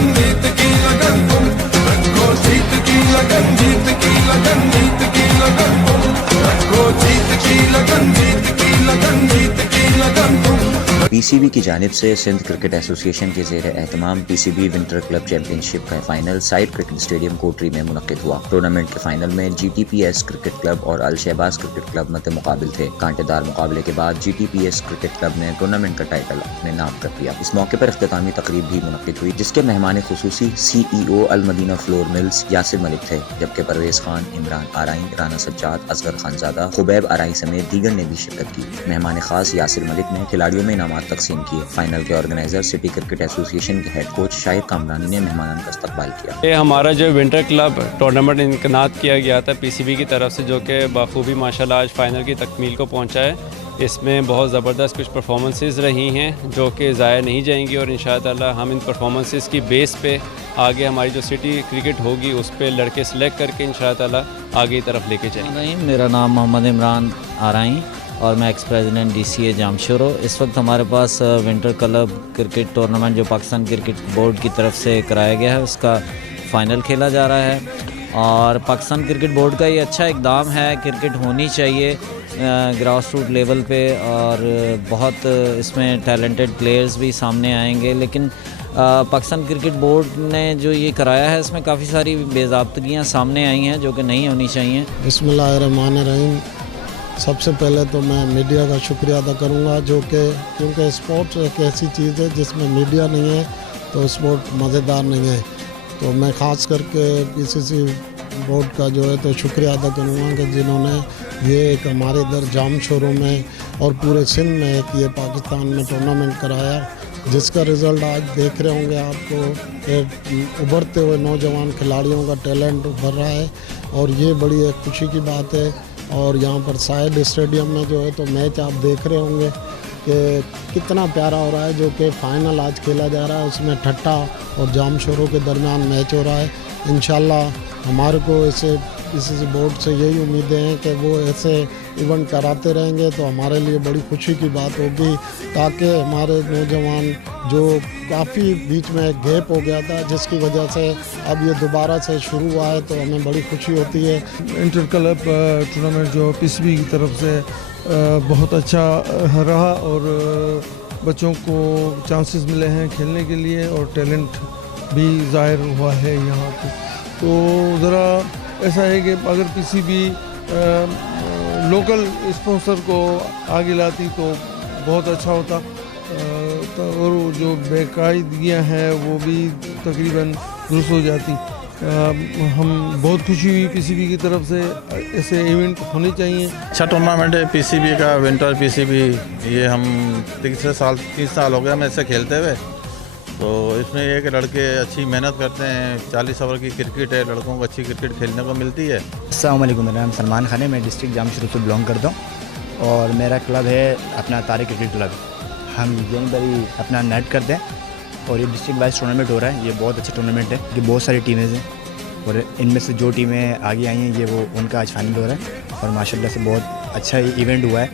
लगन, जीत की लगन तुम रखो, जीत की लगन, जीत की लगन, जीत की लगन तुम रखो, जीत की लगन, जीत की लगन, जीत की लगन तुम। पीसीबी की जानिब से सिंध क्रिकेट एसोसिएशन के ज़ेर एहतमाम पीसीबी विंटर क्लब चैंपियनशिप का फाइनल साइड क्रिकेट स्टेडियम कोटरी में मुनक्किद हुआ। टूर्नामेंट के फाइनल में जीटीपीएस क्रिकेट क्लब और अल शहबाज क्रिकेट क्लब मद्दे मुकाबिल थे। कांटेदार मुकाबले के बाद जीटीपीएस क्रिकेट क्लब ने टूर्नामेंट का टाइटल अपने नाम कर लिया। इस मौके पर इख्तितामी तकरीब भी मुनक्किद हुई, जिसके मेहमान खुसूसी CEO Al Madina flour mills Yasir Malik थे, जबकि परवेज खान, इमरान आराई, राना सज्जाद, असगर खानजादा, खुबैब आराई समेत दीगर ने भी शिरकत की। मेहमान खास यासिर मलिक ने खिलाड़ियों में इनामात तकसीम किए। फाइनल के ऑर्गेनाइजर सिटी क्रिकेट एसोसिएशन के हेड कोच शाहिद कामरानी ने मेहमानों का इस्तकबाल किया। ये हमारा जो विंटर क्लब टूर्नामेंट इनकनाद किया गया था पीसीबी की तरफ से, जो कि बखूबी माशाल्लाह आज फाइनल की तकमील को पहुंचा है। इसमें बहुत ज़बरदस्त कुछ परफॉर्मेंसेस रही हैं जो कि ज़ाया नहीं जाएंगी, और इंशाअल्लाह हम इन परफॉर्मेंसेस की बेस पे आगे हमारी जो सिटी क्रिकेट होगी उस पर लड़के सेलेक्ट करके इंशाअल्लाह आगे की तरफ लेके जाएंगे। मेरा नाम मोहम्मद इमरान आराई और मैं एक्स प्रेसिडेंट DCA जामशोरो। इस वक्त हमारे पास विंटर क्लब क्रिकेट टूर्नामेंट जो पाकिस्तान क्रिकेट बोर्ड की तरफ से कराया गया है उसका फ़ाइनल खेला जा रहा है, और पाकिस्तान क्रिकेट बोर्ड का ये अच्छा इकदाम है। क्रिकेट होनी चाहिए ग्रास रूट लेवल पे, और बहुत इसमें टैलेंटेड प्लेयर्स भी सामने आएंगे, लेकिन पाकिस्तान क्रिकेट बोर्ड ने जो ये कराया है इसमें काफ़ी सारी बेज़ाब्तगियाँ सामने आई हैं जो कि नहीं होनी चाहिए। बिस्मिल्लाहिर्रहमानिर्रहीम। सबसे पहले तो मैं मीडिया का शुक्रिया अदा करूंगा, जो कि क्योंकि स्पोर्ट्स एक ऐसी चीज़ है जिसमें मीडिया नहीं है तो स्पोर्ट मज़ेदार नहीं है। तो मैं ख़ास करके PCC बोर्ड का जो है तो शुक्रिया अदा करूंगा कि जिन्होंने ये एक हमारे इधर जामशोरों में और पूरे सिंध में एक ये पाकिस्तान में टूर्नामेंट कराया, जिसका रिज़ल्ट आज देख रहे होंगे आपको। उभरते हुए नौजवान खिलाड़ियों का टैलेंट उभर रहा है, और ये बड़ी एक खुशी की बात है। और यहाँ पर साइड स्टेडियम में जो है तो मैच आप देख रहे होंगे कि कितना प्यारा हो रहा है, जो कि फ़ाइनल आज खेला जा रहा है। उसमें ठट्टा और जामशोरों के दरमियान मैच हो रहा है। इंशाल्लाह हमारे को ऐसे PCC बोर्ड से यही उम्मीदें हैं कि वो ऐसे इवेंट कराते रहेंगे तो हमारे लिए बड़ी खुशी की बात होगी, ताकि हमारे नौजवान जो काफ़ी बीच में गैप हो गया था जिसकी वजह से अब ये दोबारा से शुरू हुआ है, तो हमें बड़ी खुशी होती है। इंटर क्लब टूर्नामेंट जो PCB की तरफ से बहुत अच्छा रहा, और बच्चों को चांसेस मिले हैं खेलने के लिए, और टैलेंट भी ज़ाहिर हुआ है यहाँ पे। तो ज़रा ऐसा है कि अगर किसी भी लोकल स्पॉन्सर को आगे लाती तो बहुत अच्छा होता, और जो बेकायदगियाँ हैं वो भी तकरीबन दुरुस्त हो जाती। हम बहुत खुशी हुई PCB की तरफ से, ऐसे इवेंट होने चाहिए। अच्छा टूर्नामेंट है PCB का, विंटर PCB। ये हम 30 साल हो गया हमें इससे खेलते हुए। तो इसमें यह कि लड़के अच्छी मेहनत करते हैं, 40 ओवर की क्रिकेट है, लड़कों को अच्छी क्रिकेट खेलने को मिलती है। अस्सलाम वालेकुम, मेरा नाम सलमान खान है, मैं डिस्ट्रिक्ट जामशोरो से बिलोंग करता हूँ, और मेरा क्लब है अपना तारिक क्रिकेट क्लब। हम जनवरी अपना नेट करते हैं, और ये डिस्ट्रिक्ट वाइज टूर्नामेंट हो रहा है। ये बहुत अच्छा टूर्नामेंट है, ये बहुत सारी टीमें हैं, और इनमें से जो टीमें आगे आई हैं ये वो उनका आज फाइनल हो रहा है, और माशाल्लाह से बहुत अच्छा इवेंट हुआ है।